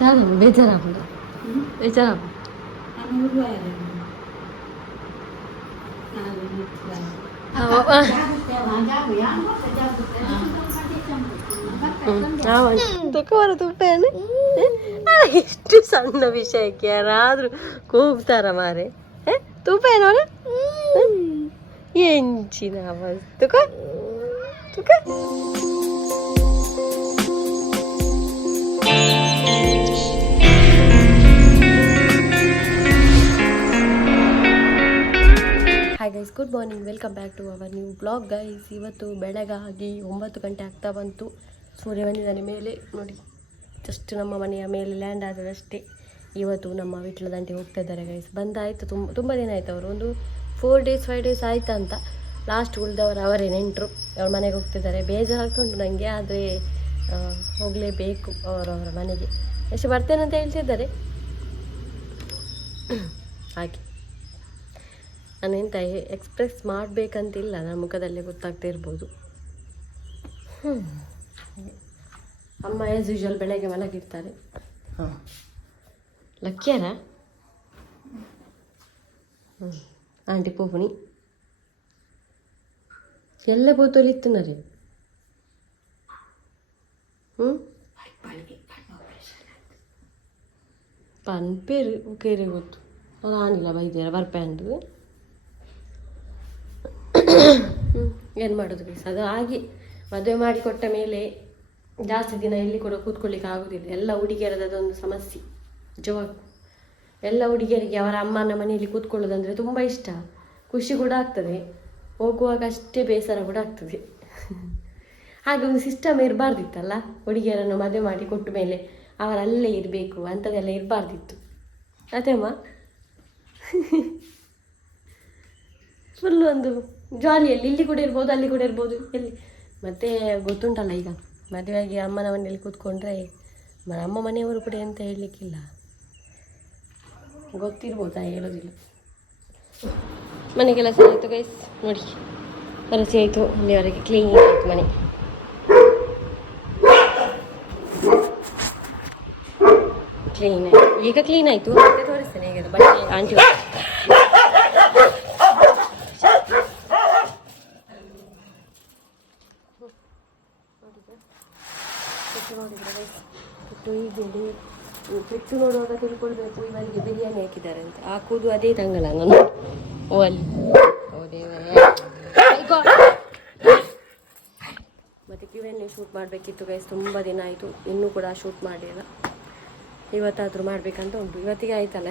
ತಾನು ಬೇಜಾರಾಗ್ಬೋದು ಬೇಜಾರಾಗ ತುಕವರ ತುಪ್ಪೇನು ಎಷ್ಟು ಸಣ್ಣ ವಿಷಯಕ್ಕೆ ಯಾರಾದ್ರೂ ಕೂಗ್ತಾರ ಮಾರೆ ತುಪ್ಪ ಏನೋನ ಎಂಚಿನ ತುಕ ತುಕ hi guys, good morning, welcome back to our new blog guys. ಇವತ್ತು ಬೆಳಗಾಗಿ 9 ಗಂಟೆ ಆಗ್ತಾ ಬಂತು. ಸೂರ್ಯ ಬಂದಿದ್ದಾನೆ ಮೇಲೆ ನೋಡಿ. ಜಸ್ಟ್ ನಮ್ಮ ಮನೆಯ ಮೇಲೆ ಲ್ಯಾಂಡ್ ಆದದಷ್ಟೇ. ಇವತ್ತು ನಮ್ಮ ವಿಟ್ಲದಂಟೆ ಹೋಗ್ತಾ ಇದ್ದಾರೆ ಗೈಸ್. ಬಂದಾಯಿತು, ತುಂಬ ದಿನ ಆಯ್ತು. ಅವರು ಒಂದು 4 days 5 days ಆಯ್ತು ಅಂತ. ಲಾಸ್ಟ್ ಉಳಿದವರು ಅವರೇ ನೆಂಟರು. ಅವ್ರ ಮನೆಗೆ ಹೋಗ್ತಿದ್ದಾರೆ. ಬೇಜಾರಾಗ್ತುಂಟು ನನಗೆ, ಆದರೆ ಹೋಗಲೇಬೇಕು ಅವರವರ ಮನೆಗೆ. ಎಷ್ಟು ಬರ್ತೇನೆ ಅಂತ ಹೇಳ್ತಿದ್ದಾರೆ. ಹಾಗೆ ನಾನೆಂತ ಎಕ್ಸ್ಪ್ರೆಸ್ ಮಾಡಬೇಕಂತಿಲ್ಲ, ನನ್ನ ಮುಖದಲ್ಲೇ ಗೊತ್ತಾಗ್ತಾ ಇರ್ಬೋದು. ಅಮ್ಮ ಆ್ಯಸ್ ಯೂಶುವಲ್ ಬೆಳಗ್ಗೆ ಮಲಗಿರ್ತಾರೆ. ಹಾಂ, ಲಕ್ಕಿಯಾರ ಆಂಟಿ ಪೋಪುಣಿ ಎಲ್ಲ ಬೋತೋಲಿತ್ತು ರೀ. ಪನ್ಪೇರು ಕೇರಿ ಗೊತ್ತು, ಅದು ಆನಿಲ್ಲ ಬೈದ್ಯಾರ ಬರ್ಪೆಂದು. ಏನು ಮಾಡೋದು ಗೈಸ್, ಅದು ಹಾಗೆ. ಮದುವೆ ಮಾಡಿಕೊಟ್ಟ ಮೇಲೆ ಜಾಸ್ತಿ ದಿನ ಎಲ್ಲಿ ಕೂಡ ಕೂತ್ಕೊಳ್ಳಿಕ್ಕೆ ಆಗೋದಿಲ್ಲ. ಎಲ್ಲ ಹುಡುಗಿಯರದ್ದು ಅದೊಂದು ಸಮಸ್ಯೆ, ನಿಜವಾಗ. ಎಲ್ಲ ಹುಡುಗಿಯರಿಗೆ ಅವರ ಅಮ್ಮನ ಮನೆಯಲ್ಲಿ ಕೂತ್ಕೊಳ್ಳೋದಂದರೆ ತುಂಬ ಇಷ್ಟ, ಖುಷಿ ಕೂಡ ಆಗ್ತದೆ. ಹೋಗುವಾಗ ಅಷ್ಟೇ ಬೇಸರ ಕೂಡ ಆಗ್ತದೆ. ಹಾಗೆ ಒಂದು ಸಿಸ್ಟಮ್ ಇರಬಾರ್ದಿತ್ತಲ್ಲ, ಹುಡುಗಿಯರನ್ನು ಮದುವೆ ಮಾಡಿ ಕೊಟ್ಟ ಮೇಲೆ ಅವರಲ್ಲೇ ಇರಬೇಕು ಅಂಥದ್ದೆಲ್ಲ ಇರಬಾರ್ದಿತ್ತು. ಅದೇಮ್ಮ ಫುಲ್ಲು ಒಂದು ಜಾಲಿಯಲ್ಲಿ ಇಲ್ಲಿ ಕೂಡ ಇರ್ಬೋದು, ಅಲ್ಲಿ ಕೂಡ ಇರ್ಬೋದು, ಎಲ್ಲಿ. ಮತ್ತು ಗೊತ್ತುಂಟಲ್ಲ, ಈಗ ಮದುವೆಯಾಗಿ ಅಮ್ಮನ ಮನೆಯಲ್ಲಿ ಕೂತ್ಕೊಂಡ್ರೆ ಅಮ್ಮ ಮನೆಯವರು ಕೂಡ ಎಂತ ಹೇಳಲಿಕ್ಕಿಲ್ಲ, ಗೊತ್ತಿರ್ಬೋದು, ಹೇಳೋದಿಲ್ಲ. ಮನೆ ಕೆಲಸ ಆಯಿತು ಗೈಸ್, ನೋಡಿ. ಕಲಸಿ ಆಯಿತು, ಅಲ್ಲಿವರೆಗೆ ಕ್ಲೀನ್ ಆಯಿತು ಮನೆ. ಕ್ಲೀನ್ ಆಯಿತು, ಈಗ ಕ್ಲೀನ್ ಆಯಿತು. ಮತ್ತೆ ತೋರಿಸ್ತೇನೆ ಹೇಗೆ ಬಟ್ಟೆ ಆಂಟಿ ಪೆಟ್ಟು ನೋಡುವಾಗ ತಿಳ್ಕೊಳ್ಬೇಕು ಇವರಿಗೆ ಬಿರಿಯಾನಿ ಹಾಕಿದ್ದಾರೆ ಅಂತ. ಹಾಕುವುದು ಅದೇ ತಂಗಲ್ಲ ನಾನು. ಓ ಅಲ್ಲಿ ಮತ್ತು ಕ್ಯೂಎನ್ಎ ಶೂಟ್ ಮಾಡಬೇಕಿತ್ತು ಗೈಸ್, ತುಂಬ ದಿನ ಆಯಿತು, ಇನ್ನೂ ಕೂಡ ಶೂಟ್ ಮಾಡಿಲ್ಲ. ಇವತ್ತಾದರೂ ಮಾಡಬೇಕಂತ ಉಂಟು. ಇವತ್ತಿಗೆ ಆಯ್ತಲ್ಲ,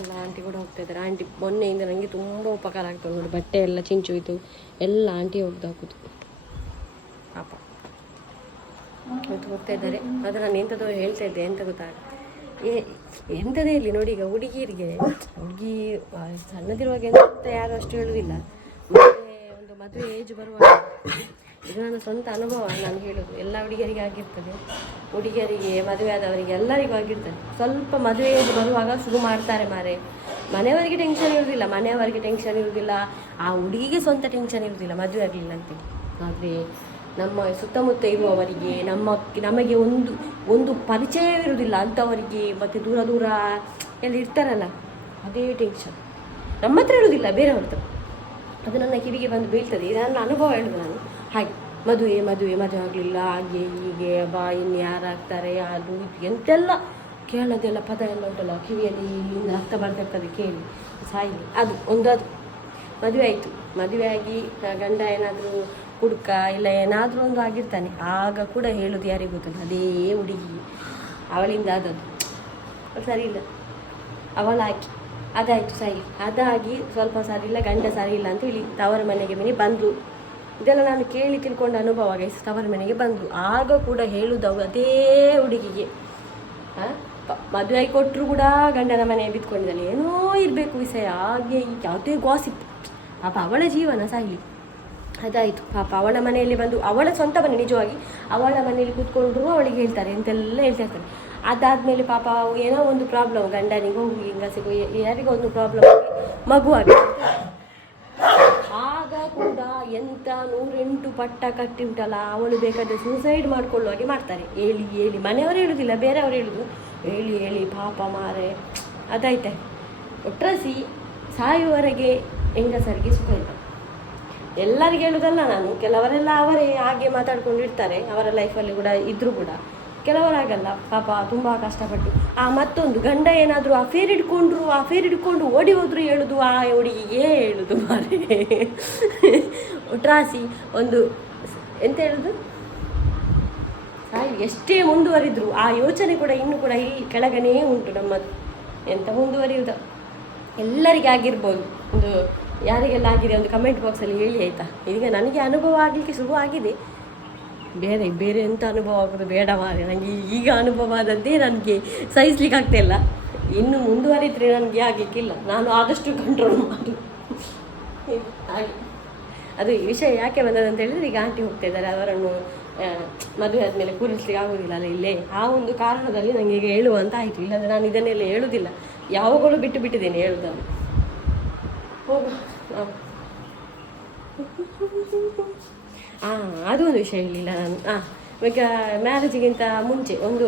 ಎಲ್ಲ ಆಂಟಿ ಕೂಡ ಹೋಗ್ತಾ ಇದ್ದಾರೆ. ಆಂಟಿ ಮೊನ್ನೆಯಿಂದ ನನಗೆ ತುಂಬ ಉಪಕಾರ ಆಗ್ತದೆ ನೋಡಿ. ಬಟ್ಟೆ ಎಲ್ಲ ಚಿಂಚೋಯ್ತು, ಎಲ್ಲ ಆಂಟಿ ಹೋಗ್ದು ಹಾಕೋದು ಪಾಪ. ಇವತ್ತು ಹೋಗ್ತಾ ಇದ್ದಾರೆ. ಅದು ನಾನು ಎಂಥದ್ದು ಹೇಳ್ತಾ ಇದ್ದೆ ಎಂತ ಗೊತ್ತಾಗ, ಎಂಥದೇ ಇರಲಿ ನೋಡಿ. ಈಗ ಹುಡುಗಿ ಸಣ್ಣದಿರುವಾಗ ಎಂತ ಯಾರು ಅಷ್ಟು ಹೇಳೋದಿಲ್ಲ. ಮತ್ತು ಒಂದು ಮದುವೆ ಏಜ್ ಬರುವಾಗ, ಇದು ನನ್ನ ಸ್ವಂತ ಅನುಭವ ನಾನು ಹೇಳೋದು. ಎಲ್ಲ ಹುಡುಗಿಯರಿಗೆ ಆಗಿರ್ತದೆ, ಹುಡುಗಿಯರಿಗೆ ಮದುವೆ ಆದವರಿಗೆ ಎಲ್ಲರಿಗೂ ಆಗಿರ್ತದೆ. ಸ್ವಲ್ಪ ಮದುವೆ ಏಜ್ ಬರುವಾಗ ಶುರು ಮಾಡ್ತಾರೆ ಮಾರೆ. ಮನೆಯವರಿಗೆ ಟೆನ್ಷನ್ ಇರೋದಿಲ್ಲ, ಆ ಹುಡುಗಿಗೆ ಸ್ವಂತ ಟೆನ್ಷನ್ ಇರೋದಿಲ್ಲ ಮದುವೆ ಆಗಲಿಲ್ಲ ಅಂತೇಳಿ. ಆದರೆ ನಮ್ಮ ಸುತ್ತಮುತ್ತ ಇರುವವರಿಗೆ, ನಮಗೆ ಒಂದು ಪರಿಚಯವಿರುವುದಿಲ್ಲ ಅಂಥವರಿಗೆ, ಮತ್ತು ದೂರ ಎಲ್ಲ ಇರ್ತಾರಲ್ಲ, ಅದೇ ಟೆನ್ಷನ್. ನಮ್ಮ ಹತ್ರ ಇರೋದಿಲ್ಲ, ಬೇರೆಯವ್ರ ಹತ್ರ. ಅದು ನನ್ನ ಕಿವಿಗೆ ಬಂದು ಬೀಳ್ತದೆ. ನನ್ನ ಅನುಭವ ಹೇಳೋದು ನಾನು. ಹಾಗೆ ಮದುವೆ ಆಗಲಿಲ್ಲ, ಹಾಗೆ ಹೀಗೆ ಇನ್ನು ಯಾರಾಗ್ತಾರೆ, ಅದು ಎಂತೆಲ್ಲ ಕೇಳೋದೆಲ್ಲ ಪದ ಎಲ್ಲ ಉಂಟಲ್ಲ ಕಿವಿಯಲ್ಲಿ, ಇಲ್ಲಿಂದ ಅರ್ಥ ಬರ್ತಕ್ಕಂಥದ್ದು ಕೇಳಿ ಸಾಯಿಲಿ. ಅದು ಮದುವೆ ಆಯಿತು. ಮದುವೆ ಆಗಿ ಗಂಡ ಏನಾದರೂ ಹುಡುಕ ಇಲ್ಲ ಏನಾದರೂ ಒಂದು ಆಗಿರ್ತಾನೆ, ಆಗ ಕೂಡ ಹೇಳೋದು ಯಾರಿಗೆ ಗೊತ್ತಲ್ಲ, ಅದೇ ಹುಡುಗಿ ಅವಳಿಂದ ಆದದ್ದು ಸರಿ ಇಲ್ಲ, ಅವಳಾಕಿ ಅದಾಯಿತು ಸರಿ, ಅದಾಗಿ ಸ್ವಲ್ಪ ಸರಿ ಇಲ್ಲ, ಗಂಡ ಸರಿ ಇಲ್ಲ ಅಂತ ಹೇಳಿ ತವರ ಮನೆಗೆ ಬಂದರು. ಇದೆಲ್ಲ ನಾನು ಕೇಳಿ ತಿಳ್ಕೊಂಡ ಅನುಭವ ಗೈಸ್. ತವರ ಮನೆಗೆ ಬಂದರು, ಆಗ ಕೂಡ ಹೇಳುವುದು ಅದೇ ಹುಡುಗಿಗೆ. ಮದುವೆ ಆಗಿ ಕೊಟ್ಟರು ಕೂಡ ಗಂಡನ ಮನೆಗೆ ಬಿತ್ಕೊಂಡಿದ್ದಾಳೆ, ಏನೋ ಇರಬೇಕು ವಿಷಯ, ಹಾಗೆ ಯಾವುದೇ ಗಾಸಿಪ್. ಪಾಪ ಅವಳ ಜೀವನ ಸಾಗಲಿ. ಅದಾಯಿತು ಪಾಪ. ಅವಳ ಮನೆಯಲ್ಲಿ ಬಂದು, ಅವಳ ಸ್ವಂತ ಮನೆ ನಿಜವಾಗಿ, ಅವಳ ಮನೆಯಲ್ಲಿ ಕೂತ್ಕೊಂಡ್ರು ಅವಳಿಗೆ ಹೇಳ್ತಾರೆ, ಎಂತೆಲ್ಲ ಹೇಳ್ತಾ ಇರ್ತಾರೆ. ಅದಾದಮೇಲೆ ಪಾಪ ಏನೋ ಒಂದು ಪ್ರಾಬ್ಲಮ್, ಗಂಡನಿಗೂ ಹಿಂಗಸಿಗೂ ಯಾರಿಗೋ ಒಂದು ಪ್ರಾಬ್ಲಮ್ ಆಗಿ ಮಗುವಾಗಿ, ಆಗ ಕೂಡ ಎಂಥ 108 ಪಟ್ಟ ಕಟ್ಟಿ ಉಂಟಲ್ಲ, ಅವಳು ಬೇಕಾದರೆ ಸೂಸೈಡ್ ಮಾಡ್ಕೊಳ್ಳುವ ಹಾಗೆ ಮಾಡ್ತಾರೆ. ಹೇಳಿ ಮನೆಯವರು ಹೇಳುವುದಿಲ್ಲ, ಬೇರೆಯವರು ಹೇಳುದು, ಹೇಳಿ ಹೇಳಿ ಪಾಪ ಮಾರೆ ಅದಾಯ್ತೆ. ಒಟ್ರಾಸಿ ಸಾಯುವವರೆಗೆ ಹೆಂಗಸರಿಗೆ ಸುಖ ಇಲ್ಲ. ಎಲ್ಲರಿಗೆ ಹೇಳುವುದಲ್ಲ ನಾನು, ಕೆಲವರೆಲ್ಲ ಅವರೇ ಹಾಗೆ ಮಾತಾಡ್ಕೊಂಡಿರ್ತಾರೆ, ಅವರ ಲೈಫಲ್ಲಿ ಕೂಡ ಇದ್ದರೂ ಕೂಡ ಕೆಲವರಾಗಲ್ಲ ಪಾಪ, ತುಂಬ ಕಷ್ಟಪಟ್ಟು. ಮತ್ತೊಂದು ಗಂಡ ಏನಾದರೂ ಅಫೇರ್ ಹಿಡ್ಕೊಂಡು ಓಡಿ ಹೋದ್ರು ಹೇಳುದು ಆ ಹುಡುಗಿಗೆ ಹೇಳುದು ಮಾರೆ. ಒಟ್ರಾಸಿ ಒಂದು ಎಂತ ಹೇಳುದು, ಎಷ್ಟೇ ಮುಂದುವರಿದ್ರು ಆ ಯೋಚನೆ ಕೂಡ ಇನ್ನೂ ಕೂಡ ಇಲ್ಲಿ ಕೆಳಗನೇ ಉಂಟು ನಮ್ಮದು. ಎಂತ ಮುಂದುವರಿಯುವುದು ಎಲ್ಲರಿಗೆ ಆಗಿರ್ಬೋದು. ಒಂದು ಯಾರಿಗೆಲ್ಲ ಆಗಿದೆ ಒಂದು ಕಮೆಂಟ್ ಬಾಕ್ಸಲ್ಲಿ ಹೇಳಿ ಆಯಿತಾ. ಈಗ ನನಗೆ ಅನುಭವ ಆಗಲಿಕ್ಕೆ ಶುರು ಆಗಿದೆ, ಬೇರೆ ಎಂಥ ಅನುಭವ ಆಗೋದು ಬೇಡ ಮಾರೆ. ನನಗೆ ಈಗ ಅನುಭವ ಆದದ್ದೇ ನನಗೆ ಸಹಿಸ್ಲಿಕ್ಕೆ ಆಗ್ತಾಯಿಲ್ಲ. ಇನ್ನು ಮುಂದುವರಿದ್ರೆ ನನಗೆ ಆಗಲಿಕ್ಕಿಲ್ಲ, ನಾನು ಆದಷ್ಟು ಕಂಟ್ರೋಲ್ ಮಾಡಿ ಹಾಗೆ. ಅದು ಈ ವಿಷಯ ಯಾಕೆ ಬಂದದಂತ ಹೇಳಿದರೆ, ಈಗ ಆಂಟಿ ಹೋಗ್ತಾ ಇದ್ದಾರೆ, ಅವರನ್ನು ಮದುವೆ ಆದಮೇಲೆ ಕೂರಿಸ್ಲಿಕ್ಕೆ ಆಗೋದಿಲ್ಲ ಅಲ್ಲ ಇಲ್ಲೇ. ಆ ಒಂದು ಕಾರಣದಲ್ಲಿ ನನಗೆ ಈಗ ಹೇಳುವಂತ ಆಯಿತು. ಇಲ್ಲಾಂದರೆ ನಾನು ಇದನ್ನೆಲ್ಲ ಹೇಳುವುದಿಲ್ಲ, ಯಾವಾಗಲೂ ಬಿಟ್ಟಿದ್ದೇನೆ ಹೇಳುವುದನ್ನು. ಹೋಗು ಅದು ಒಂದು ವಿಷಯ ಹೇಳಿಲ್ಲ ನಾನು. ಈಗ ಮ್ಯಾರೇಜಿಗಿಂತ ಮುಂಚೆ ಒಂದು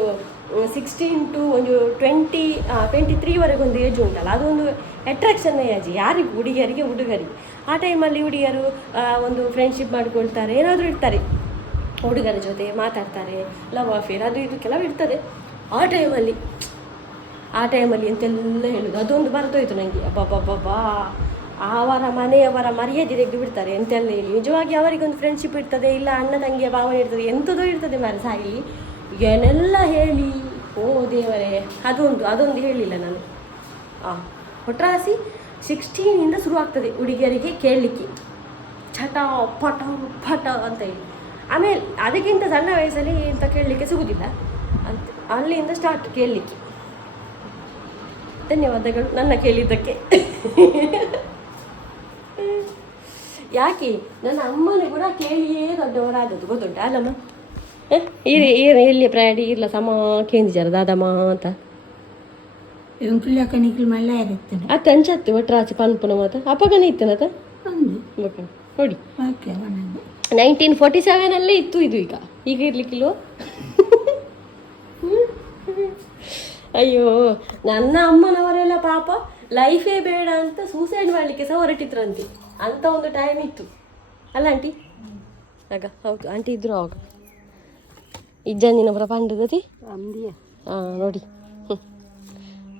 16 to ಒಂದು 23ವರೆಗೆ ಒಂದು ಏಜ್ ಉಂಟಲ್ಲ, ಅದೊಂದು ಅಟ್ರಾಕ್ಷನ್ ಏಜ್ ಯಾರಿಗೂ, ಹುಡುಗರಿಗೆ. ಆ ಟೈಮಲ್ಲಿ ಹುಡುಗಿಯರು ಒಂದು ಫ್ರೆಂಡ್ಶಿಪ್ ಮಾಡಿಕೊಳ್ತಾರೆ, ಏನಾದರೂ ಇರ್ತಾರೆ, ಹುಡುಗರ ಜೊತೆ ಮಾತಾಡ್ತಾರೆ, ಲವ್ ಅಫೇರ್ ಅದು ಇದು ಕೆಲವು ಇರ್ತದೆ. ಆ ಟೈಮಲ್ಲಿ ಎಂತೆಲ್ಲ ಹೇಳೋದು, ಅದೊಂದು ಬರ್ತೋಯ್ತು ನನಗೆ. ಅಬ್ಬಬ್ಬಬ್ಬಾ, ಅವರ ಮನೆಯವರ ಮರ್ಯಾದೆ ತೆಗೆದು ಬಿಡ್ತಾರೆ ಎಂತೆಲ್ಲ ಹೇಳಿ. ನಿಜವಾಗಿ ಅವರಿಗೊಂದು ಫ್ರೆಂಡ್ಶಿಪ್ ಇರ್ತದೆ, ಇಲ್ಲ ಅಣ್ಣ ತಂಗಿಯ ಭಾವನೆ ಇರ್ತದೆ, ಎಂಥದೋ ಇರ್ತದೆ ಮಾರೆ ಸಾಗಿ. ಏನೆಲ್ಲ ಹೇಳಿ, ಓ ದೇವರೇ, ಅದೊಂದು ಹೇಳಿಲ್ಲ ನಾನು. ಒಟ್ರಾಸಿ 16ಇಂದ ಶುರು ಆಗ್ತದೆ ಹುಡುಗಿಯರಿಗೆ ಕೇಳಲಿಕ್ಕೆ, ಚಟ ಪಟ ಅಂತ ಹೇಳಿ. ಆಮೇಲೆ ಅದಕ್ಕಿಂತ ಸಣ್ಣ ವಯಸ್ಸಲ್ಲಿ ಅಂತ ಕೇಳಲಿಕ್ಕೆ ಸಿಗುವುದಿಲ್ಲ ಅಂತ, ಅಲ್ಲಿಂದ ಸ್ಟಾರ್ಟ್ ಕೇಳಲಿಕ್ಕೆ. ಧನ್ಯವಾದಗಳು ನನ್ನ ಕೇಳಿದ್ದಕ್ಕೆ. ಯಾಕೆ ನನ್ನ ಅಮ್ಮನೇ ಕೂಡ ಕೇಳಿಯೇ ದೊಡ್ಡವರಾದದ್ದು ಗೊತ್ತುಂಟ ಅಲ್ಲಮ್ಮ. ಎಲ್ಲಿ ಪ್ರಾಡಿ ಇಲ್ಲ ಸಮ ಕೇಂದಿದ್ದಾರೆ ದಾದಮ್ಮ ಅಂತ ಅತ್ತ ಅಂಚತ್ತು ಒಟ್ರಾಚಿ ಪನ್ಪುನ ಮಾತ ಅಪ್ಪಗನೇ ಇತ್ತನತ ನೋಡಿ. 1947 ಇತ್ತು ಇದು, ಈಗ ಇರ್ಲಿಕ್ಕಿಲ್ವ? ಅಯ್ಯೋ, ನನ್ನ ಅಮ್ಮನವರೆಲ್ಲ ಪಾಪ ಲೈಫೇ ಬೇಡ ಅಂತ ಸೂಸೈಡ್ ಮಾಡಲಿಕ್ಕೆ ಸಹ ಹೊರಟಿದ್ರಂತೆ. ಅಂತ ಒಂದು ಟೈಮ್ ಇತ್ತು ಅಲ್ಲ ಆಂಟಿ? ಆಗ ಹೌದು ಆಂಟಿ ಇದ್ರು ಆಗ. ಇಜ್ಜಂದಿನ ಪುರ ಪಂಡದತಿ ನೋಡಿ,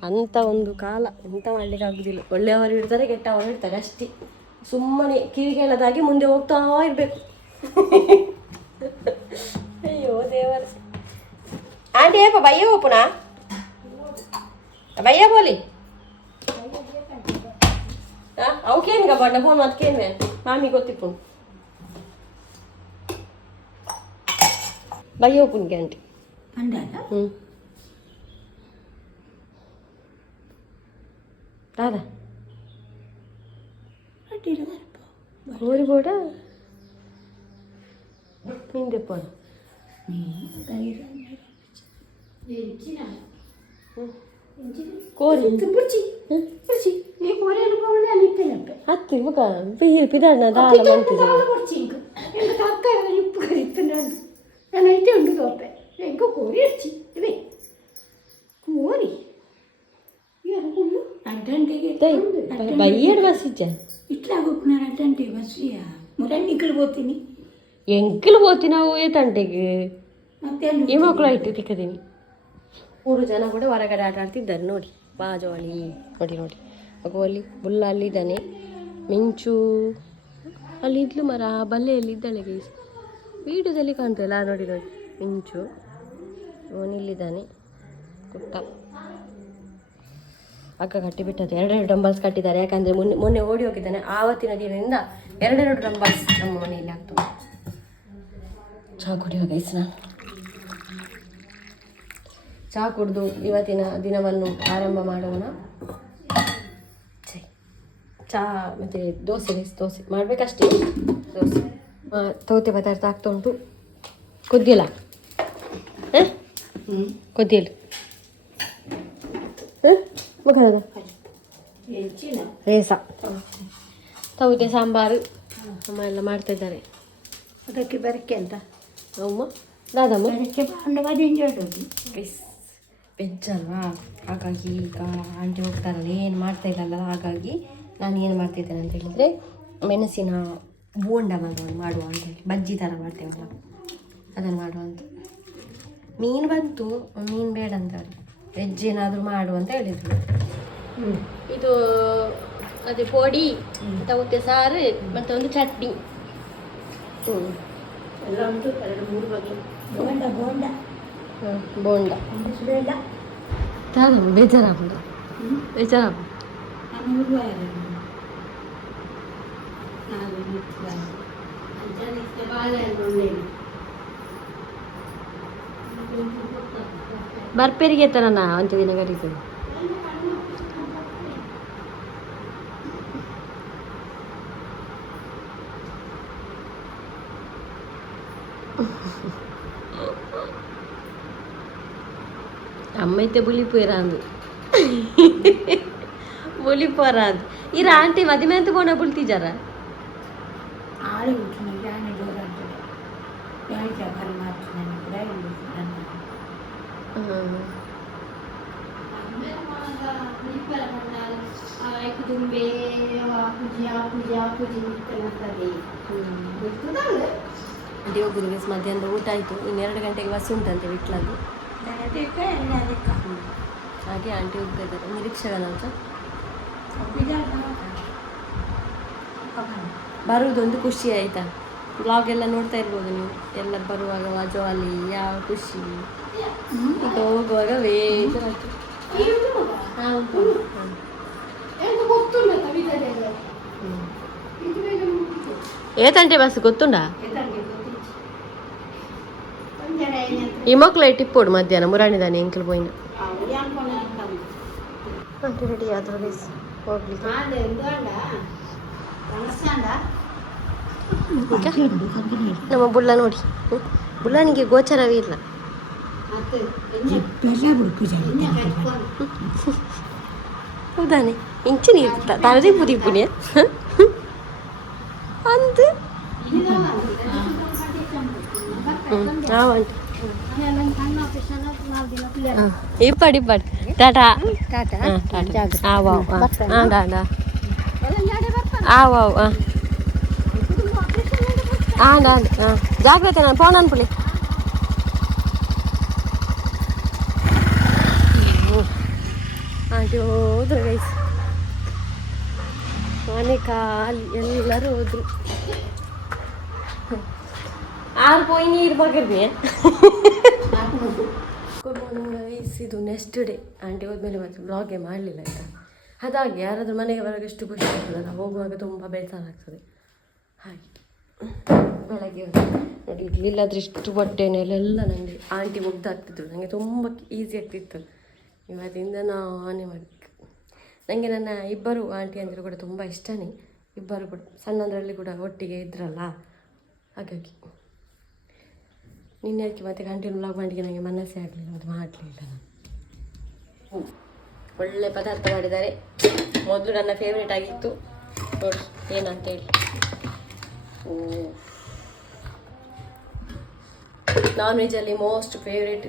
ಅಂಥ ಒಂದು ಕಾಲ. ಎಂತ ಮಾಡ್ಲಿಕ್ಕೆ ಆಗುದಿಲ್ಲ. ಒಳ್ಳೆಯವರು ಇರ್ತಾರೆ, ಕೆಟ್ಟವರು ಇರ್ತಾರೆ ಅಷ್ಟೇ. ಸುಮ್ಮನೆ ಕಿವಿ ಕೇಳದಾಗಿ ಮುಂದೆ ಹೋಗ್ತಾ ಇರಬೇಕು. ಅಯ್ಯೋ ದೇವರ. ಆಂಟಿ ಏಪ ಭಯ್ಯ ಓಪುನಾ ಭಯ್ಯ ಬೋಲಿ ಅವಕ್ಕೇನು ಬಣ್ಣ ಫೋನ್ ಅದಕ್ಕೇನು ಮಾಮಿ ಗೊತ್ತಿಪ್ಪು ಭಯ್ಯ ಓಪುನ್ಗೆ ಆಂಟಿ. ರಾಧಾ ಕೋರಿ ಬೋಡ ಹಿಂದೆ ಪೋಡ ಕೋರಿ ಹತ್ತು ಇವಾಗ ಪಿದಾಡ ದಾಳ బయ్యేడు బస్ ఇచ్చా ఇట్లా కొట్టుకున్నారంటే బస్ మురండికలు పోತೀನಿ ಎಂಕಲು పోతున్నావు ಏತಂಟೆಗೆ ಈ ಮಕ್ಕಳು ಆಯ್ತು ತಿಕ್ಕದೀನಿ. 3 ಜನ ಕೂಡ ಹೊರಗಡೆ ಆಟ ಆಡ್ತಿದ್ದಾರೆ ನೋಡಿ. ಬಾಜೋಳಿ ನೋಡಿ ಮಗು ಅಲ್ಲಿ ಬುಲ್ಲ ಅಲ್ಲಿದ್ದಾನೆ, ಮಿಂಚು ಅಲ್ಲಿ ಇದ್ಲು, ಮರ ಬಲ್ಲೆಯಲ್ಲಿ ಇದ್ದಾಳೆ ಗೈಸ್, ವೀಡಿಯೋದಲ್ಲಿ ಕಾಣ್ತಲ್ಲ ನೋಡಿ ಮಿಂಚು ಅವನಿಲ್ಲಿದ್ದಾನೆ. ಕುಕ್ಕ ಅಕ್ಕ ಕಟ್ಟಿಬಿಟ್ಟದ್ದು 2 ಡಂಬಲ್ಸ್ ಕಟ್ಟಿದ್ದಾರೆ. ಯಾಕಂದರೆ ಮೊನ್ನೆ ಓಡಿ ಹೋಗಿದ್ದಾನೆ, ಆವತ್ತಿನ ದಿನದಿಂದ 2 ಡಂಬಲ್ಸ್ ನಮ್ಮ ಮನೆಯಲ್ಲಿ ಆಗ್ತದೆ. ಚಹಾ ಕುಡಿಯುವ ಗೈಸ್, ನಾನು ಚಹಾ ಕುಡಿದು ಇವತ್ತಿನ ದಿನವನ್ನು ಆರಂಭ ಮಾಡೋಣ. ಚಹಾ ಮತ್ತು ದೋಸೆ ಮಾಡಬೇಕಷ್ಟೇ. ದೋಸೆ ತೌತೆ ಪದಾರ್ಥ ಆಗ್ತಾ ಉಂಟು. ಕುದ್ದಿಲ್ಲ ಕುದ್ದಿಲ್ಲ ಮುಖದ ರೇಸ ತೌತೆ ಸಾಂಬಾರು ಅಮ್ಮ ಎಲ್ಲ ಮಾಡ್ತಾ ಇದ್ದಾರೆ. ಅದಕ್ಕೆ ಬರಕ್ಕೆ ಅಂತ ಅಮ್ಮ ದಾದಮ್ಮ ವೆಜ್ ಅಲ್ವಾ, ಹಾಗಾಗಿ ಈಗ ಆಂಟಿ ಹೋಗ್ತಾರಲ್ಲ ಏನು ಮಾಡ್ತಾ ಇಲ್ಲಲ್ಲ, ಹಾಗಾಗಿ ನಾನು ಏನು ಮಾಡ್ತಿದ್ದೇನೆ ಅಂತ ಹೇಳಿದರೆ ಮೆಣಸಿನ ಬೋಂಡ ಮಾಡುವ ಅಂತ ಹೇಳಿ, ಬಜ್ಜಿ ಥರ ಮಾಡ್ತೇವಲ್ಲ ಅದನ್ನು ಮಾಡುವ ಅಂತ. ಮೀನು ಬಂತು, ಮೀನು ಬೇಡ ಅಂತ ವೆಜ್ ಏನಾದರೂ ಮಾಡು ಅಂತ ಹೇಳಿದ್ರು. ಇದು ಅದೇ ಪೊಡಿ, ತವತೆ ಸಾರು ಮತ್ತು ಒಂದು ಚಟ್ನಿ. ಎಲ್ಲ ಉಂಟು, 2-3 ಬಗೆ ಬೋಂಡ ಬೋಂಡ ಬೋಂಡ ಬೇಡ ಬೇಜಾರಾಗ ಬೇಜಾರಾಗ ಬರ್ಪೇರಿಗೆ ತರನಾ ಒಂದು ದಿನ ಕರೀತೇನೆ. అమ్మైతే బులిపోయిరాంది బులిపోరాదు ఈ ఆంటీ మధ్య మెంత పోనా బుల్తీజారా ఆడి కూర్చుని ఆయన జోరు అంటాడు చెప్పాలి మార్చున్నాను కూడా ಆಂಟಿ ಹೋಗುದು ಬಸ್ ಮಧ್ಯಾಹ್ನದ ಊಟ ಆಯಿತು, ಇನ್ನು 2 ಗಂಟೆಗೆ ಬಸ್ ಉಂಟಂತೆ ವಿಟ್ಲದ್ದು. ಹಾಗೆ ಆಂಟಿ ಹೋಗ್ತಾ ಇದ್ದಾರೆ ನಿರೀಕ್ಷೆಗಳಂತ. ಬರುವುದೊಂದು ಖುಷಿ ಆಯಿತಾ, ಬ್ಲಾಗ್ ಎಲ್ಲ ನೋಡ್ತಾ ಇರ್ಬೋದು ನೀವು. ಎಲ್ಲ ಬರುವಾಗ ಜಾಲಿ, ಯಾವ ಖುಷಿ. ಈಗ ಹೋಗುವಾಗ ಬೇಜಾರಾಯ್ತು. ఏతంటే బస్సు గుర్తుండా ఈ మొక్కలు ఎట్టిప్పుడు మధ్యాహ్నం మురాణి దాని ఇంకలు పోయిన రెడీ ಆದ್ರು ಗೈಸ್ ಹೋಗ್ಲಿಕ್ಕೆ. ನಮ್ಮ ಬುಳ್ಳ ನೋಡಿ, ಬುಳ್ಳನಿಗೆ ಗೋಚರವೇ ಇಲ್ಲ. ಹೌದಾನೆ ಇಂಚು ನೀರು ತರದಿ ಪುದಿ ಪುಣ್ಯ ಅಂದು ఇప్పటి ఇప్పటి టాటా ఆవు జాగ్రత్త ನಾನು ಫೋನ್ ಅನ್ಪುಳಿ. ಆಂಟಿ ಹೋದ್ರು ಗೈಸ್, ಮನೆ ಖಾಲಿ, ಎಲ್ಲರೂ ಹೋದ್ರು. ಆರು ಪೋಯಿ ನೀರು ಬಗಿರ್ನಿ. ಗುಡ್ ಮಾರ್ನಿಂಗ್ ಗೈಸ್, ಇದು ನೆಕ್ಸ್ಟ್ ಡೇ. ಆಂಟಿ ಹೋದ್ಮೇಲೆ ಮತ್ತೆ ಬ್ಲಾಗೇ ಮಾಡಲಿಲ್ಲ ಆಯಿತಾ. ಅದಾಗಿ ಯಾರಾದರೂ ಮನೆಗೆ ಬರೋಕ್ಕೆ ಎಷ್ಟು ಖುಷಿ ಆಗ್ತದಲ್ಲ, ಹೋಗುವಾಗ ತುಂಬ ಬೇಸರ ಆಗ್ತದೆ. ಹಾಗೆ ಬೆಳಗ್ಗೆ ನೋಡಿ ಇಡ್ಲಿಲ್ಲಾದ್ರೆ ಇಷ್ಟು ಬಟ್ಟೆನೆಲ್ಲ ನನಗೆ ಆಂಟಿ ಒಗ್ದಾಗ್ತಿದ್ರು, ನನಗೆ ತುಂಬ ಈಸಿ ಆಗ್ತಿತ್ತು. ಇವತ್ತಿಂದ ನಾನೇ ಮಾಡಬೇಕು. ನನಗೆ ನನ್ನ ಇಬ್ಬರು ಆಂಟಿ ಅಂದರೆ ಕೂಡ ತುಂಬ ಇಷ್ಟನೇ, ಇಬ್ಬರು ಕೂಡ ಸಣ್ಣದರಲ್ಲಿ ಕೂಡ ಒಟ್ಟಿಗೆ ಇದ್ರಲ್ಲ, ಹಾಗಾಗಿ ನಿನ್ನೆ ಅದಕ್ಕೆ ಮತ್ತೆ ಕಂಟಿನ್ಯೂ ಬ್ಲಾಗ್ ಮಾಡಿಗೆ ನನಗೆ ಮನಸ್ಸೇ ಆಗಲಿಲ್ಲ, ಅದು ಮಾಡಲಿಲ್ಲ ನಾನು. ಒಳ್ಳೆ ಪದಾರ್ಥ ಮಾಡಿದ್ದಾರೆ. ಮೊದಲು ನನ್ನ ಫೇವ್ರೇಟ್ ಆಗಿತ್ತು ನೋಡಿ ಏನಂತೇಳಿ, ನಾನ್ ವೆಜ್ಜಲ್ಲಿ ಮೋಸ್ಟ್ ಫೇವ್ರೇಟ್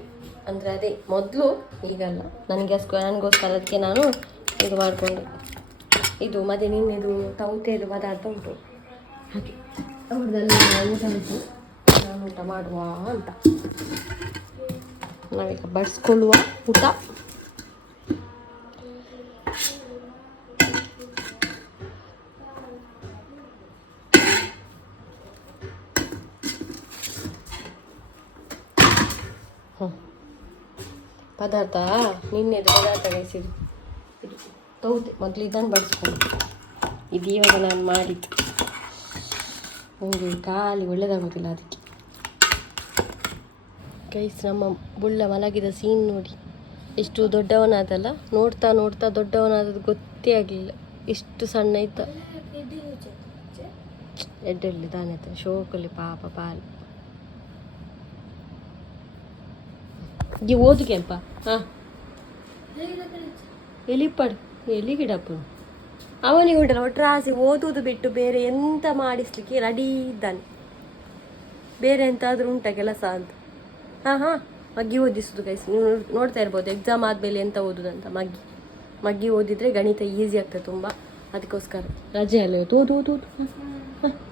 ಅಂದರೆ ಅದೇ ಮೊದಲು, ಈಗಲ್ಲ. ನನಗೋಸ್ಕರ ಅದಕ್ಕೆ ನಾನು ಇದು ಮಾಡಿಕೊಂಡು, ಇದು ಮತ್ತೆ ನಿನ್ನೆದು ತೌತೆದು ಪದಾರ್ಥ ಉಂಟು, ಹಾಗೆ ಅವ್ರದ್ದೆಲ್ಲ ಊಟ ಉಂಟು, ನಾನು ಊಟ ಮಾಡುವ ಅಂತ. ನಾವೀಗ ಬಡಿಸ್ಕೊಳ್ಳುವ ಊಟ. ಪದಾರ್ಥ ನಿನ್ನೆದು ಪದಾರ್ಥ ಬೇಯಿಸಿದ್ದು ಇದು ತೌತೆ, ಮೊದಲು ಇದನ್ನು ಬಡಿಸ್ಕೊಂಡು, ಇದು ಇವಾಗ ನಾನು ಮಾಡಿದ್ದು. ನನಗೆ ಖಾಲಿ ಒಳ್ಳೆಯದಾಗೋದಿಲ್ಲ ಅದಕ್ಕೆ. ಗೈಸ್, ನಮ್ಮ ಬುಳ್ಳ ಮಲಗಿದ ಸೀನ್ ನೋಡಿ, ಎಷ್ಟು ದೊಡ್ಡವನಾದಲ್ಲ, ನೋಡ್ತಾ ನೋಡ್ತಾ ದೊಡ್ಡವನಾದದ್ದು ಗೊತ್ತೇ ಆಗಲಿಲ್ಲ, ಇಷ್ಟು ಸಣ್ಣ ಇದ್ದ. ಎಡ್ಡಲ್ಲಿ ತಾನೆ ಹತ್ರ ಶೋಕಲ್ಲಿ ಪಾಪ ಪಾಲು ಈ ಓದು ಕೆಂಪ. ಹಾಂ ಎಲಿಪಡು ಎಲಿ ಗಿಡಪ್ಪು ಅವನಿಗೆ ಉಂಟಲ್ಲ ಒಟ್ರಾಸಿ ಓದುವುದು ಬಿಟ್ಟು ಬೇರೆ ಎಂತ ಮಾಡಿಸ್ಲಿಕ್ಕೆ ರೆಡಿ ಇದ್ದಾನೆ. ಬೇರೆ ಎಂತಾದರೂ ಉಂಟ ಕೆಲಸ ಅಂತ. ಹಾಂ ಮಗ್ಗಿ ಓದಿಸೋದು ಗೈಸ್. ನೀವು ನೋಡ್ತಾ ಇರ್ಬೋದು ಎಕ್ಸಾಮ್ ಆದಮೇಲೆ ಎಂತ ಓದೋದಂತ. ಮಗ್ಗಿ ಓದಿದರೆ ಗಣಿತ ಈಸಿ ಆಗ್ತದೆ ತುಂಬ. ಅದಕ್ಕೋಸ್ಕರ ರಜೆ ಅಲ್ಲ ಇವತ್ತು. ಓದು ಓದು ಓದು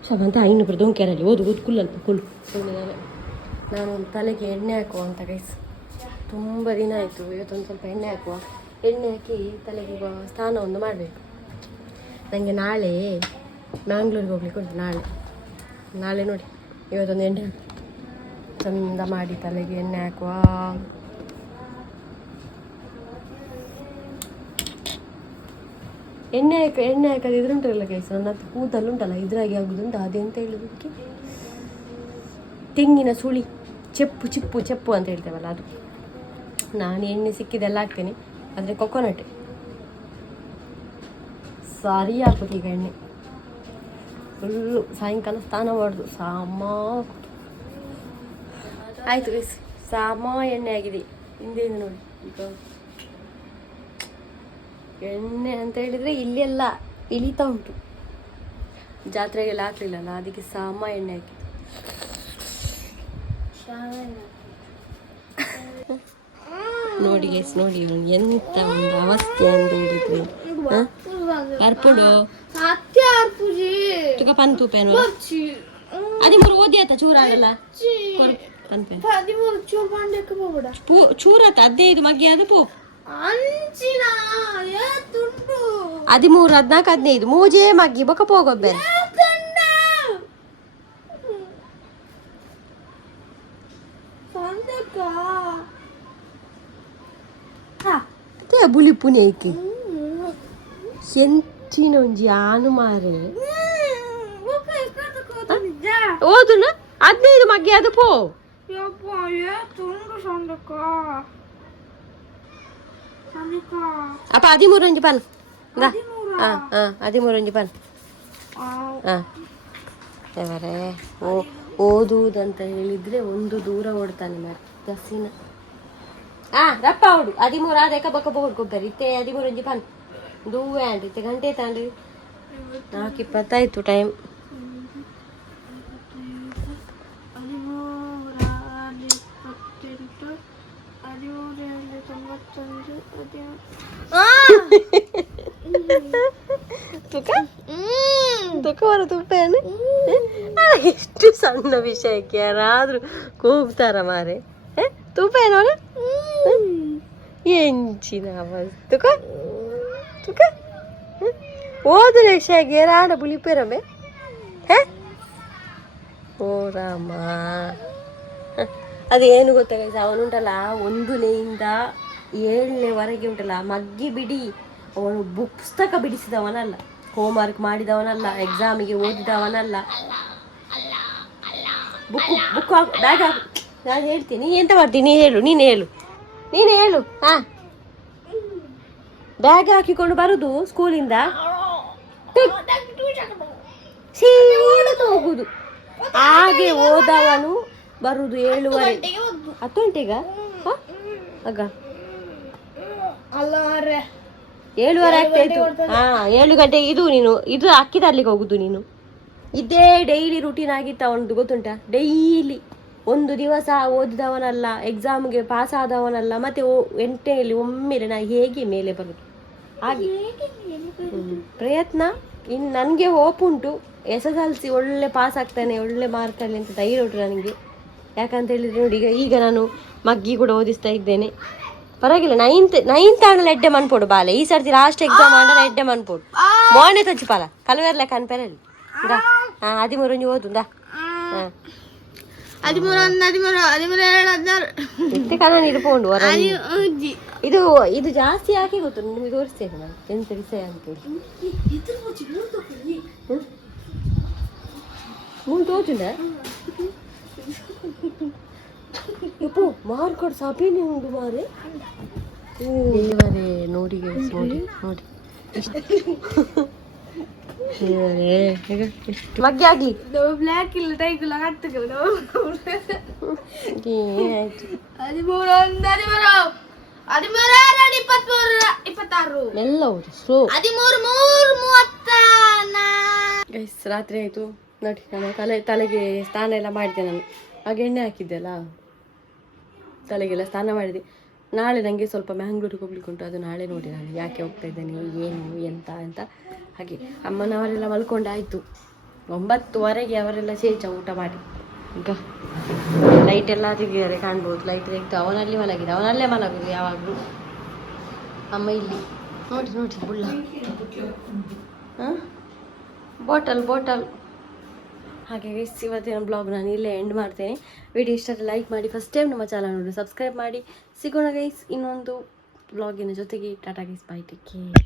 ಶವಂತ ಇನ್ನೊಬ್ರು ದೊಂಕೆರಲ್ಲಿ ಓದು ಓದು ಕುಲ್ಲು. ನಾನು ತಲೆಗೆ ಎಣ್ಣೆ ಹಾಕುವ ಅಂತ ಗೈಸ್. ತುಂಬ ದಿನ ಆಯಿತು. ಇವತ್ತೊಂದು ಸ್ವಲ್ಪ ಎಣ್ಣೆ ಹಾಕುವ. ಎಣ್ಣೆ ಹಾಕಿ ತಲೆಗೆ ಸ್ನಾನ ಒಂದು ಮಾಡಬೇಕು. ನನಗೆ ನಾಳೆ ಮ್ಯಾಂಗ್ಳೂರಿಗೆ ಹೋಗ್ಲಿಕ್ಕೆ ಉಂಟು. ನಾಳೆ ನೋಡಿ ಇವತ್ತೊಂದು ಎಣ್ಣೆ ಹಾಕಿ ಚಂದ ಮಾಡಿ ತಲೆಗೆ ಎಣ್ಣೆ ಹಾಕುವ. ಎಣ್ಣೆ ಹಾಕೋದು ಉಂಟಲ್ಲ ಗೈಸ್, ನನ್ನ ಹತ್ರ ಕೂದಲು ಉಂಟಲ್ಲ ಇದ್ರಾಗಿ ಆಗೋದುಂಟು. ಅದೆಂತ ಹೇಳೋದಕ್ಕೆ ತೆಂಗಿನ ಸುಳಿ ಚಿಪ್ಪು ಅಂತ ಹೇಳ್ತೇವಲ್ಲ ಅದು. ನಾನು ಎಣ್ಣೆ ಸಿಕ್ಕಿದೆಲ್ಲ ಹಾಕ್ತೇನೆ, ಆದರೆ ಕೊಕೊನಟ್ ಸರಿ ಹಾಕೋದು. ಈಗ ಎಣ್ಣೆ ಫುಲ್ಲು ಸಾಯಂಕಾಲ ಸ್ನಾನ ಮಾಡೋದು. ಆಯಿತು ಗೈಸ್, ಎಣ್ಣೆ ಆಗಿದೆ. ಹಿಂದೇನು ನೋಡಿ ಈಗ ಎಣ್ಣೆ ಅಂತ ಹೇಳಿದರೆ ಇಲ್ಲೆಲ್ಲ ಇಳಿತಾ ಉಂಟು. ಜಾತ್ರೆಗೆಲ್ಲ ಹಾಕ್ಲಿಲ್ಲಲ್ಲ, ಅದಕ್ಕೆ ಎಣ್ಣೆ ಹಾಕಿದ್ದು. ನೋಡಿ ಗೈಸ್, ನೋಡಿ ಇವನು ಎಂತ ಒಂದು ಅವಸ್ಥೆ ಅಂತ ಹೇಳಿದ್ರೆ ಅರ್ಪುಡು ತುಕ ಪನ್ ತೂಪೇನು అది మూడు ఓదియత చూరాడలా పన్పే చూరత అదే ఇది మగ్గి అది పో అది 3 14 15 ಮೂಜೆ ಮಗ್ಗಿ ಬಕ ಹೋಗಬ್ಬೆ ಬುಲಿ ಪುಣೆ ಐತಿ ಎಂಚಿನೊಂಜಿ ಆನು ಮಾರೆ ಓದುನ 15 ಮಗ್ಗಿ ಅದು ಪೋ ಅಪ್ಪ 13 ಒಂಜಿ ಪನ್ 13 ಒಂಜಿ ಪನ್ ದೇವರೇ. ಓದುವುದಂತ ಹೇಳಿದ್ರೆ ಒಂದು ದೂರ ಓಡ್ತಾನೆ ಮಾರೆ ಬಸ್ಸಿನ. ರಪ್ಪ ಓಡು 13 ಆದ ಬಕ್ಕ ಬೋಡ್ ಕೊಬ್ಬರಿ ಇತ್ತೆ 13 ಒಂಜಿ ಪನ್ ದೂವೆ ಅಂಡಿತ್ತೆ ಗಂಟೆ ತಾಂಡ್ರಿ 4:20 ಟೈಮ್. ತುಪ್ಪೇನು ಎಷ್ಟು ಸಣ್ಣ ವಿಷಯಕ್ಕೆ ಯಾರಾದ್ರೂ ಕೂಗ್ತಾರ ಮಾರೆ. ತುಪ್ಪೇನೋ ಎಂಚಿನ ತುಕ ತುಕ ಓದು ವಿಷಯಕ್ಕೆ ಯಾರಾಡ ಬುಳಿಪೇರಮೆ ಓ ರಾಮ. ಅದೇನು ಗೊತ್ತಾಗೈತೆ, ಅವನುಂಟಲ್ಲ 1ನೇಯಿಂದ 7ನೇವರೆಗೆ ಉಂಟಲ್ಲ ಮಗ್ಗಿ ಬಿಡಿ. ಅವನು ಪುಸ್ತಕ ಬಿಡಿಸಿದವನಲ್ಲ, ಹೋಮ್ವರ್ಕ್ ಮಾಡಿದವನಲ್ಲ, ಎಕ್ಸಾಮಿಗೆ ಓದಿದವನಲ್ಲ. ಬುಕ್ ಬ್ಯಾಗ್ ಹಾಕು, ನಾನು ಹೇಳ್ತೀನಿ. ನೀ ಎಂತ ಮಾಡ್ತೀನಿ ನೀನು ಹೇಳು. ಬ್ಯಾಗ್ ಹಾಕಿಕೊಂಡು ಬರುದು ಸ್ಕೂಲಿಂದ ಹೋಗುದು. ಹಾಗೆ ಓದವನು ಬರುದು 7:30 10 ಗಂಟೆಗ ಆಗ 7:30 ಆಗ್ತಾ ಇತ್ತು. 7 ಗಂಟೆಗೆ ಇದು ಅಕ್ಕಿ ತರ್ಲಿಕ್ಕೆ ಹೋಗುದು ನೀನು. ಇದೇ ಡೈಲಿ ರುಟೀನ್ ಆಗಿತ್ತು ಅವನದು ಗೊತ್ತುಂಟ. ಡೈಲಿ ಒಂದು ದಿವಸ ಓದಿದವನಲ್ಲ, ಎಕ್ಸಾಮ್ಗೆ ಪಾಸ್ ಆದವನಲ್ಲ, ಮತ್ತೆ 8ನೇಲಿ ಒಮ್ಮೆಲೆ ನಾ ಹೇಗೆ ಮೇಲೆ ಬರುದು ಹಾಗೆ ಪ್ರಯತ್ನ. ಇನ್ನು ನನಗೆ ಹೋಪ್ ಉಂಟು, SSLC ಒಳ್ಳೆ ಪಾಸ್ ಆಗ್ತಾನೆ, ಒಳ್ಳೆ ಮಾರ್ಕಲ್ಲಿ ಅಂತ ಧೈರ್ಯ ಉಂಟು ನನಗೆ. ಯಾಕಂತ ಹೇಳಿದ್ರೆ ನೋಡಿ, ಈಗ ನಾನು ಮಗ್ಗಿ ಕೂಡ ಓದಿಸ್ತಾ ಇದ್ದೇನೆ. ಪರವಾಗಿಲ್ಲ. 9th ಆಂಡಲ ಎಡ್ಡೆ ಮನ್ಪೋಡು ಬಾಲೆ. ಈ ಸರ್ತಿ ಲಾಸ್ಟ್ ಎಕ್ಸಾಮ್ ಆಂಡಲ ಎಡ್ಡೆ ಮನ್ಪೋಡು ಮೋನೆ ತಚ್ಚಿಪಾಲ ಕಲ್ವೇರ್ಲೆ ಕನ್ಪೆರಲ್ಲಿ 13 ಒಂಜಿ ಓದುಂದ 13 ಇತ್ತೆ ಕಣ ಇರ್ಬೋದು. ಇದು ಜಾಸ್ತಿ ಯಾಕೆ ಗೊತ್ತು ನಿಮಗೆ ತೋರಿಸ್ತೇನೆ ನಾನು ಎಂತ ವಿಷಯ ಅಂತೇಳಿ. ಮುಂದೆ ತೋಚುಂಡ ಇಪ್ಪು ಮಾರ್ಕೊಡ್ ಸಪೇನೆ ಉಂಟು ಮಾರೆ. ದೇವರೇ ನೋಡಿ ನೋಡಿ ಮಗ್ಗಿ ಆಗ್ಲಿ ಬ್ಲ್ಯಾಕ್ ಇಲ್ಲ ಟೈಗುಲ ಕಟ್ಟುಗಳು ಎಲ್ಲ ಸ್ಲೋ. ರಾತ್ರಿ ಆಯ್ತು ನೋಡಿ. ನಾನು ತಲೆಗೆ ಸ್ನಾನ ಎಲ್ಲ ಮಾಡಿದ್ದೆ. ನಾನು ಆಗ ಎಣ್ಣೆ ಹಾಕಿದ್ದೆ ಅಲ್ಲ, ತಲೆಗೆಲ್ಲ ಸ್ನಾನ ಮಾಡಿದೆ. ನಾಳೆ ನನಗೆ ಸ್ವಲ್ಪ ಮ್ಯಾಂಗ್ಳೂರಿಗೆ ಹೋಗ್ಲಿಕ್ಕೆ ಉಂಟು, ಅದು ನಾಳೆ ನೋಡಿ ನಾನು ಯಾಕೆ ಹೋಗ್ತಾ ಇದ್ದೇನೆ ಏನು ಎಂತ ಅಂತ. ಹಾಗೆ ಅಮ್ಮನವರೆಲ್ಲ ಮಲ್ಕೊಂಡಾಯಿತು. 9:30ಗೆ ಅವರೆಲ್ಲ ಚೇಚ ಊಟ ಮಾಡಿ. ಈಗ ಲೈಟ್ ಎಲ್ಲ ತೆಗಿದ್ದಾರೆ, ಕಾಣ್ಬೋದು. ಲೈಟ್ ತೆಗೆದು ಅವನಲ್ಲಿ ಮಲಗಿದೆ, ಅವನಲ್ಲೇ ಮಲಗುದು ಯಾವಾಗಲೂ. ಅಮ್ಮ ಇಲ್ಲಿ ನೋಡಿ ನೋಡಿ ಬುಳ್ಳ. ಹಾಂ, ಬಾಟಲ್. ಹಾಗೆ ಇವತ್ತಿನ ಬ್ಲಾಗ್ ನಾನು ಇಲ್ಲೇ ಎಂಡ್ ಮಾಡ್ತೇನೆ. ವಿಡಿಯೋ ಇಷ್ಟ ಲೈಕ್ ಮಾಡಿ, ಫಸ್ಟ್ ಟೈಮ್ ನಮ್ಮ ಚಾನಲ್ ನೋಡಿ ಸಬ್ಸ್ಕ್ರೈಬ್ ಮಾಡಿ. ಸಿಗೋಣ ಗೈಸ್ ಇನ್ನೊಂದು ಬ್ಲಾಗಿನ ಜೊತೆಗೆ. Tata guys, by, take care.